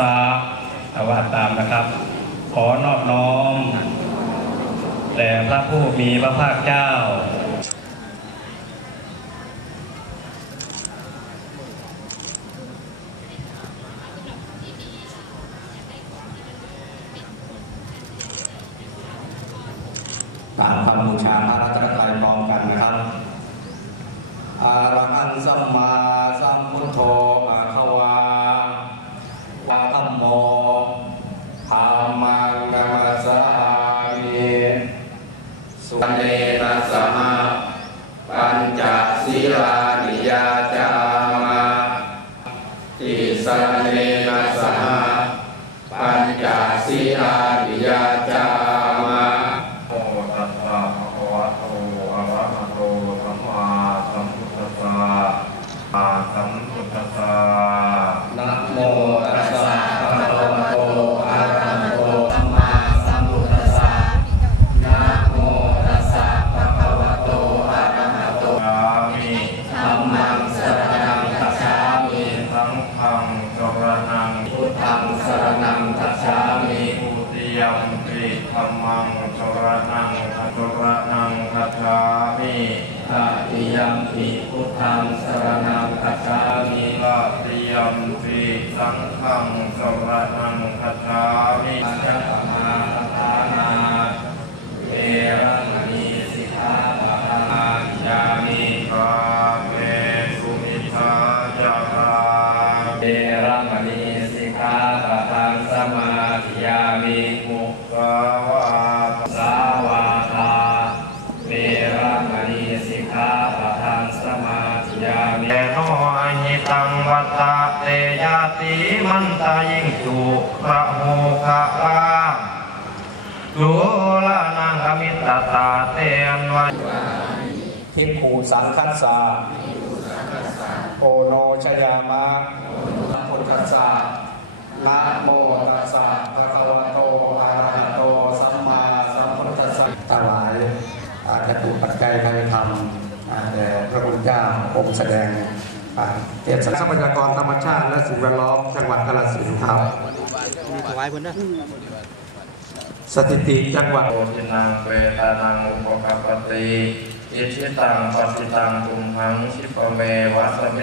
สาอาวาตามนะครับ ขอนอบน้อมแด่พระผู้มีพระภาคเจ้า ตามคำบูชาพระรัตนตรัยพร้อมกันนะครับอาระหันสัมมา โมธรรมังนามัสามิสุเนนะสหะปัญจศีลานิยาจามาติสเนนะสหะปัญจศีลานิยาจามาโมตัสสะภะคะวะโต มปิธัมมังสรณังคัจรณังคัจามิตติยัมปิพุทธังสรณังคัจามิลาติยมปิสังฆังสรณังคัจามิปัญจปมาทานาเวระมณีสิกขาปะทานิยามิกาเมสุมิทาจาราเวระมณีสิกขาปะทังสมาธิยามิ หิตังวัตตะเตยาติมันตายิงจุพระโมคะลาดูลานังอมิตตาตาเตนวะทิภูสังคัสสะโอโนชยามะนะพุทธัสสะนะโมตัสสะภะคะวะโตอะระหะโตสัมมาสัมพุทธัสสะถวายอาจตุปัจจัยทางธรรมแด่พระพุทธเจ้าองค์แสดง อ่าเทศทรัพยากรธรรมชาติ และสิ่งแวดล้อมจังหวัดกาฬสินธุ์ครับสถิติจังหวัดโอทินังเปตานังอุปกัปติอิชิตังปัสสิตังตุมหังชิปเมวัสเม